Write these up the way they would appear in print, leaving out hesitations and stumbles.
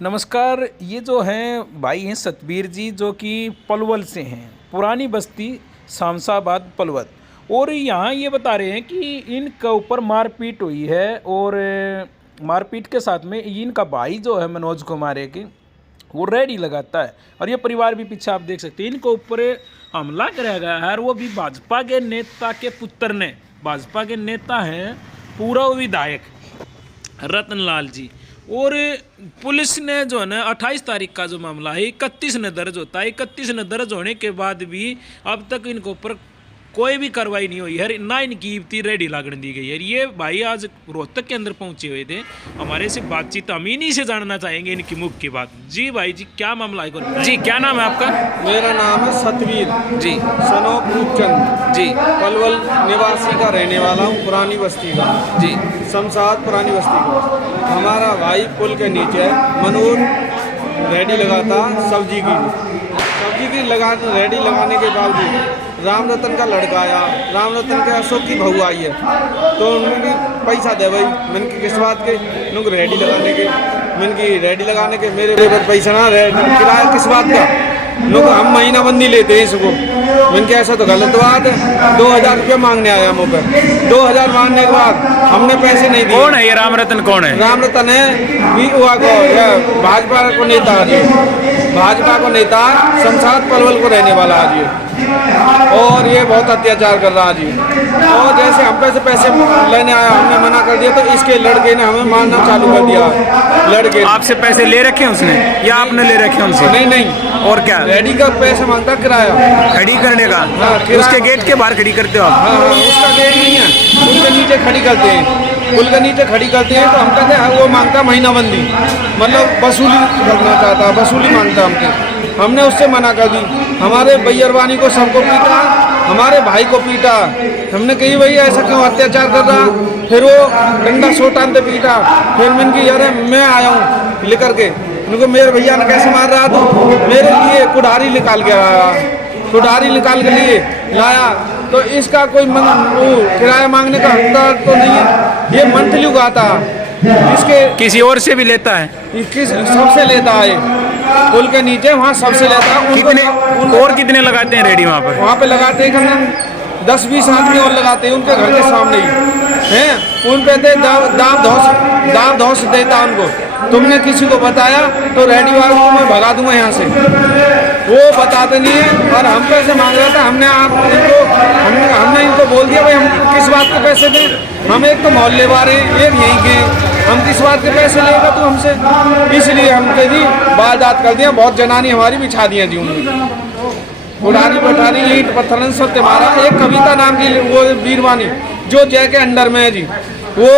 नमस्कार। ये जो हैं भाई हैं सतबीर जी, जो कि पलवल से हैं, पुरानी बस्ती शामसाबाद पलवल। और यहाँ ये बता रहे हैं कि इनके ऊपर मारपीट हुई है और मारपीट के साथ में इनका भाई जो है मनोज कुमार है कि वो रेडी लगाता है और ये परिवार भी पीछे आप देख सकते हैं। इनके ऊपर हमला कराया गया है और वो भी भाजपा के नेता के पुत्र ने। भाजपा के नेता हैं पूर्व विधायक रतनलाल जी। और पुलिस ने जो है ना 28 तारीख का जो मामला है 31 ने दर्ज होता है। 31 ने दर्ज होने के बाद भी अब तक इनके ऊपर कोई भी कार्रवाई नहीं हुई है, ना इनकी इब्ती रेडी लागने दी गई है। ये भाई आज रोहतक के अंदर पहुंचे हुए थे, हमारे से बातचीत हम इन्हीं से जानना चाहेंगे इनकी मुख की बात। जी भाई जी, क्या मामला है? जी क्या नाम है आपका? मेरा नाम है सतवीर जी। सनोप रूपचंद जी। पलवल निवासी का रहने वाला हूँ, पुरानी बस्ती का। जी। शमशाद पुरानी बस्ती का। हमारा भाई पुल के नीचे मनोज रेडी लगाता सब्जी की रेडी लगाने के बावजूद राम रतन का लड़का आया, राम रतन के अशोक की बहू आई है, तो उन्होंने पैसा दे भाई मैंने की किस बात के उनको रेडी लगाने के, मैंने की रेडी लगाने के मेरे पर पैसा ना किराया किस बात का, लोग हम महीना बंदी लेते हैं इसको। मैंने कहा ऐसा तो गलत बात है। 2000 रुपये मांगने आया मुँह पर। 2000 मांगने के बाद हमने पैसे नहीं दिए। कौन है ये राम रतन? कौन है राम रतन? है भाजपा को नेता, भाजपा को नेता, शमशाद पलवल को रहने वाला आज ये। और ये बहुत अत्याचार कर रहा जी। और जैसे हम पैसे लेने आया, हमने मना कर दिया तो इसके लड़के ने हमें मारना चालू कर दिया। लड़के आपसे पैसे ले रखे हैं उसने या आपने ले रखे हैं उनसे? नहीं। और क्या रेडी का पैसा मांगता, किराया खड़ी करने का? हाँ, उसके गेट के बाहर खड़ी करते हो आप? हाँ, उसका गेट नहीं है, पुल के नीचे खड़ी करते हैं। पुल के नीचे खड़ी करते हैं तो हम कहते हैं वो मांगता महीना बंदी, मतलब वसूली करना चाहता, वसूली मांगता हमसे। हमने उससे मना कर दी। हमारे बैरवानी को सबको पीटा, हमारे भाई को पीटा। हमने कही भाई ऐसा क्यों अत्याचार कर रहा? फिर वो डंडा सोटान पे पीटा। फिर मैंने की यार मैं आया हूँ लेकर के, उनको मेरे भैया ने कैसे मार रहा तो मेरे लिए कुठारी निकाल के आया, कुठारी निकाल के लिए लाया। तो इसका कोई किराया मांगने का हकदार तो नहीं है। ये मंथली उगाता, इसके किसी और से भी लेता है? किस सबसे लेता है, पुल के नीचे वहाँ सबसे लेता है। कितने और कितने लगाते हैं रेडी वहाँ पर? वहाँ पे लगाते हैं 10-20 आदमी और लगाते हैं उनके घर के सामने ही हैं। उन पे दे दाम धौस देता उनको। तुमने किसी को बताया तो रेडी वालों को मैं भगा दूंगा यहाँ से। वो बताते नहीं है और हम पैसे मांग रहा था। हमने इनको बोल दिया भाई हम किस बात के पैसे दें, हम एक तो मोहल्ले वाले एक यहीं के, हम किस बात के पैसे लेगा तू हमसे? इसलिए हमने जी वारदात कर दिया, बहुत जनानी हमारी बिछा दिया जी उन्होंने, उड़ानी पठानी ईंट पत्थर सत्य मारा। एक कविता नाम की वो वीरवानी जो जय के अंडर में है जी, वो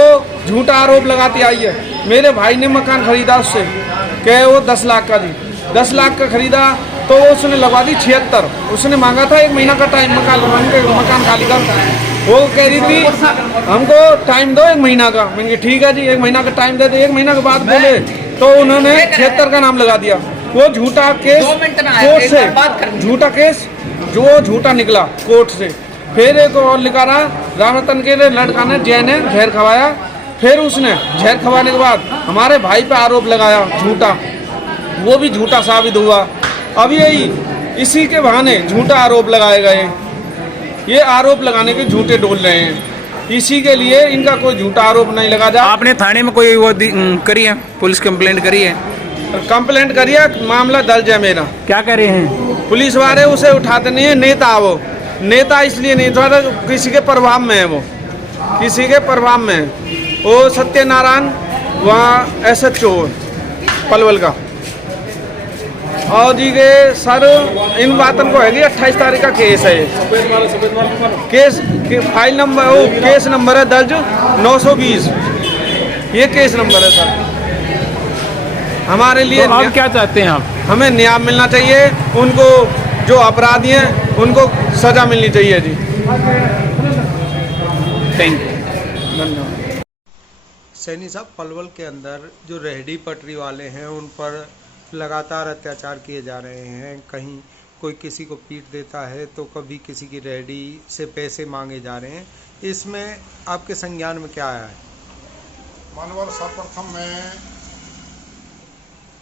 झूठा आरोप लगाती आई है। मेरे भाई ने मकान खरीदा उससे, कहे वो 10 लाख का जी, 10 लाख का खरीदा तो उसने लगवा दी 76। उसने मांगा था 1 महीना का टाइम मकान खाली का। वो कह रही थी हमको टाइम दो 1 महीना का। मैंने ठीक है जी 1 महीना का टाइम दे दो। 1 महीना के बाद बोले तो उन्होंने 76 का नाम लगा दिया। वो झूठा केस कोर्ट से, झूठा केस जो झूठा निकला कोर्ट से। फिर एक और लिखा रहा, राम रतन के लड़का ने जय ने जहर खवाया। फिर उसने जहर खवाने के बाद हमारे भाई पे आरोप लगाया झूठा, वो भी झूठा साबित हुआ। अब यही इसी के बहाने झूठा आरोप लगाए गए, ये आरोप लगाने के झूठे डोल रहे हैं। इसी के लिए इनका कोई झूठा आरोप नहीं लगा जा। आपने थाने में कोई वो करी है, पुलिस कंप्लेंट करी है? कंप्लेंट करिए, मामला दर्ज है मेरा। क्या करे हैं पुलिस वाले? उसे उठाते नहीं है। नेता वो नेता इसलिए नहीं था, किसी के प्रभाव में है, वो किसी के प्रभाव में है। वो सत्यनारायण वहाँ SHO पलवल का। और जी के सर इन बातों को है कि 28 तारीख का केस है। केस फाइल नंबर वो केस नंबर है दर्ज 920, ये केस नंबर है सर। हमारे लिए तो आप क्या चाहते हैं आप? हमें न्याय मिलना चाहिए, उनको जो अपराधी हैं उनको सजा मिलनी चाहिए जी। थैंक यू, धन्यवाद। सैनी साहब, पलवल के अंदर जो रेहड़ी पटरी वाले हैं उन पर लगातार अत्याचार किए जा रहे हैं। कहीं कोई किसी को पीट देता है तो कभी किसी की रेहड़ी से पैसे मांगे जा रहे हैं। इसमें आपके संज्ञान में क्या आया है? मानवर सर्वप्रथम मैं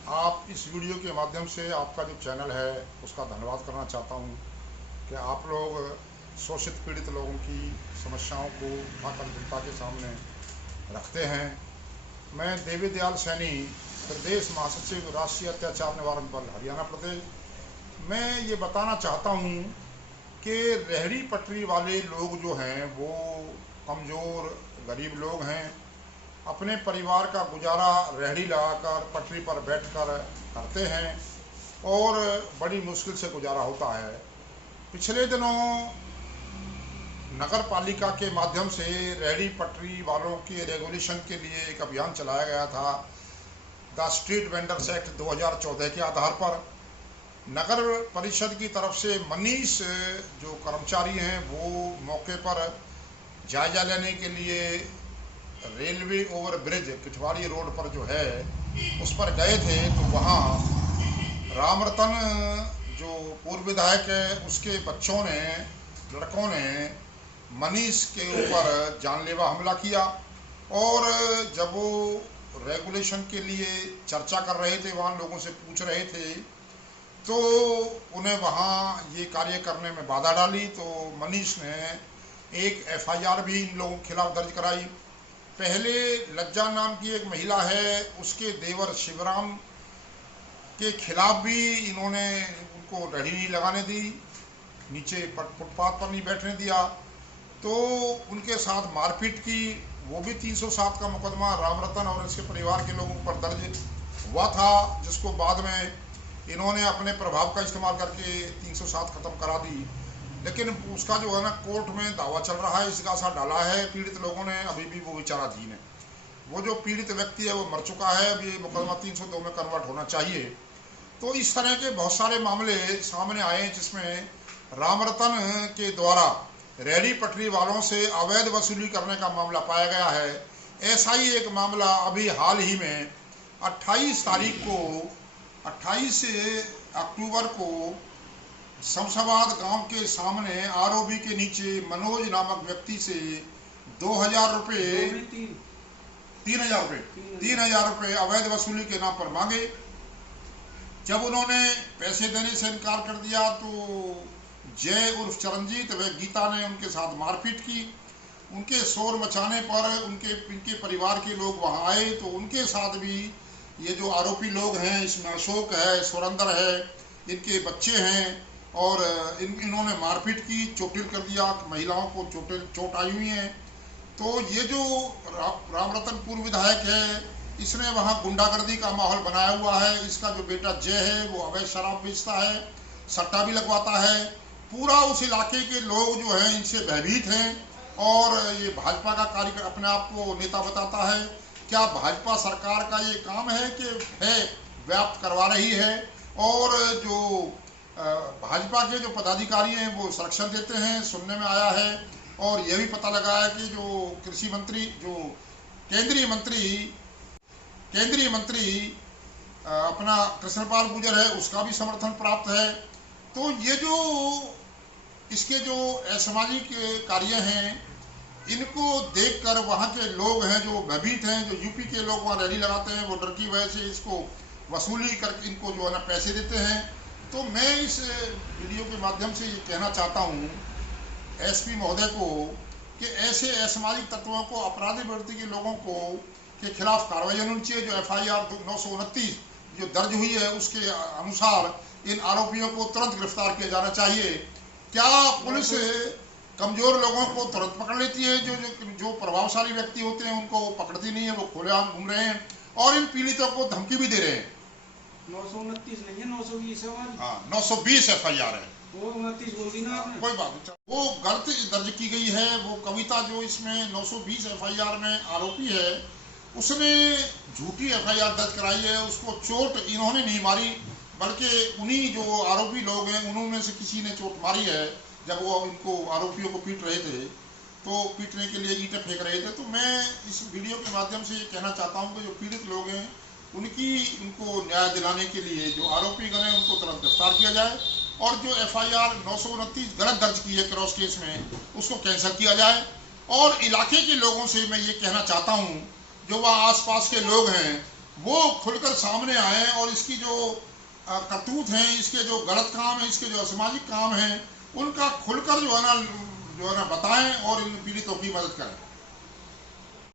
आप इस वीडियो के माध्यम से आपका जो चैनल है उसका धन्यवाद करना चाहता हूँ कि आप लोग शोषित पीड़ित लोगों की समस्याओं को उठाकर जनता के सामने रखते हैं। मैं देवी दयाल सैनी, प्रदेश महासचिव राष्ट्रीय अत्याचार निवारण बल हरियाणा प्रदेश, मैं ये बताना चाहता हूँ कि रेहड़ी पटरी वाले लोग जो हैं वो कमज़ोर गरीब लोग हैं। अपने परिवार का गुजारा रेहड़ी लगाकर पटरी पर बैठकर करते हैं और बड़ी मुश्किल से गुजारा होता है। पिछले दिनों नगर पालिका के माध्यम से रेहड़ी पटरी वालों के रेगुलेशन के लिए एक अभियान चलाया गया था, द स्ट्रीट वेंडर्स एक्ट 2014 के आधार पर। नगर परिषद की तरफ से मनीष जो कर्मचारी हैं वो मौके पर जायजा लेने के लिए रेलवे ओवर ब्रिज किठवाड़ी रोड पर जो है उस पर गए थे। तो वहाँ रामरतन जो पूर्व विधायक है उसके बच्चों ने, लड़कों ने मनीष के ऊपर जानलेवा हमला किया और जब वो रेगुलेशन के लिए चर्चा कर रहे थे, वहाँ लोगों से पूछ रहे थे, तो उन्हें वहाँ ये कार्य करने में बाधा डाली। तो मनीष ने एक FIR भी इन लोगों के खिलाफ दर्ज कराई। पहले लज्जा नाम की एक महिला है, उसके देवर शिवराम के खिलाफ भी इन्होंने उनको रेहड़ी नहीं लगाने दी, नीचे फुटपाथ पर नहीं बैठने दिया, तो उनके साथ मारपीट की। वो भी 307 का मुकदमा रामरतन और इसके परिवार के लोगों पर दर्ज हुआ था, जिसको बाद में इन्होंने अपने प्रभाव का इस्तेमाल करके 307 खत्म करा दी। लेकिन उसका जो है ना कोर्ट में दावा चल रहा है, इसका असर डाला है पीड़ित लोगों ने, अभी भी वो विचाराधीन है। वो जो पीड़ित व्यक्ति है वो मर चुका है, अभी मुकदमा 302 में कन्वर्ट होना चाहिए। तो इस तरह के बहुत सारे मामले सामने आए जिसमें रामरतन के द्वारा रेहड़ी पटरी वालों से अवैध वसूली करने का मामला पाया गया है। ऐसा ही एक मामला अभी हाल ही में 28 अक्टूबर को शमशाबाद गांव के सामने ROB के नीचे मनोज नामक व्यक्ति से 2000 रुपये 3000 रुपये अवैध वसूली के नाम पर मांगे। जब उन्होंने पैसे देने से इनकार कर दिया तो जय उर्फ चरणजीत व गीता ने उनके साथ मारपीट की। उनके शोर मचाने पर इनके परिवार के लोग वहां आए, तो उनके साथ भी ये जो आरोपी लोग हैं, इसमें अशोक है, सुरेंद्र है, इनके बच्चे हैं, और इन्होंने मारपीट की, चोटिल कर दिया, महिलाओं को चोट आई हुई है। तो ये जो रामरतन पूर्व विधायक है, इसने वहाँ गुंडागर्दी का माहौल बनाया हुआ है। इसका जो बेटा जय है वो अवैध शराब बेचता है, सट्टा भी लगवाता है। पूरा उस इलाके के लोग जो हैं इनसे भयभीत हैं और ये भाजपा का कार्य अपने आप को नेता बताता है। क्या भाजपा सरकार का ये काम है कि भय व्याप्त करवा रही है, और जो भाजपा के जो पदाधिकारी हैं वो संरक्षण देते हैं, सुनने में आया है। और यह भी पता लगा है कि जो कृषि मंत्री, जो केंद्रीय मंत्री अपना कृष्णपाल गुर्जर है, उसका भी समर्थन प्राप्त है। तो ये जो इसके जो असामाजिक कार्य हैं, इनको देखकर वहाँ के लोग हैं जो भयभीत हैं, जो यूपी के लोग वहाँ रैली लगाते हैं, वो डर की वजह से इसको वसूली करके इनको जो है ना पैसे देते हैं। तो मैं इस वीडियो के माध्यम से ये कहना चाहता हूँ SP महोदय को कि ऐसे असामाजिक तत्वों को, अपराधी प्रवृत्ति के लोगों को के खिलाफ कार्रवाई होनी चाहिए। जो FIR 929 जो दर्ज हुई है उसके अनुसार इन आरोपियों को तुरंत गिरफ्तार किया जाना चाहिए। क्या पुलिस कमजोर लोगों को तुरंत पकड़ लेती है? जो प्रभावशाली व्यक्ति होते हैं उनको पकड़ती नहीं है, वो खुलेआम घूम रहे हैं और इन पीड़ितों को धमकी भी दे रहे हैं। 929 नहीं है, 920 है। हाँ, 920 FIR है। वो 29 बोल दी ना आपने। कोई बात नहीं, वो गलत दर्ज की गई है। वो कविता जो इसमें 920 FIR में आरोपी है, उसने झूठी FIR दर्ज कराई है। उसको चोट इन्होंने नहीं मारी, बल्कि उन्हीं जो आरोपी लोग हैं उन्होंने से किसी ने चोट मारी है। जब वो इनको आरोपियों को पीट रहे थे, तो पीटने के लिए ईंटें फेंक रहे थे। तो मैं इस वीडियो के माध्यम से ये कहना चाहता हूँ कि जो पीड़ित लोग हैं उनको न्याय दिलाने के लिए जो आरोपी गण हैं उनको तुरंत गिरफ्तार किया जाए, और जो FIR 929 गलत दर्ज की है क्रॉस केस में, उसको कैंसिल किया जाए। और इलाके के लोगों से मैं ये कहना चाहता हूँ, जो वहाँ आसपास के लोग हैं वो खुलकर सामने आए और इसकी जो करतूत हैं, इसके जो गलत काम हैं, इसके जो असामाजिक काम हैं, उनका खुलकर जो है ना बताएं और इन पीड़ितों की मदद करें।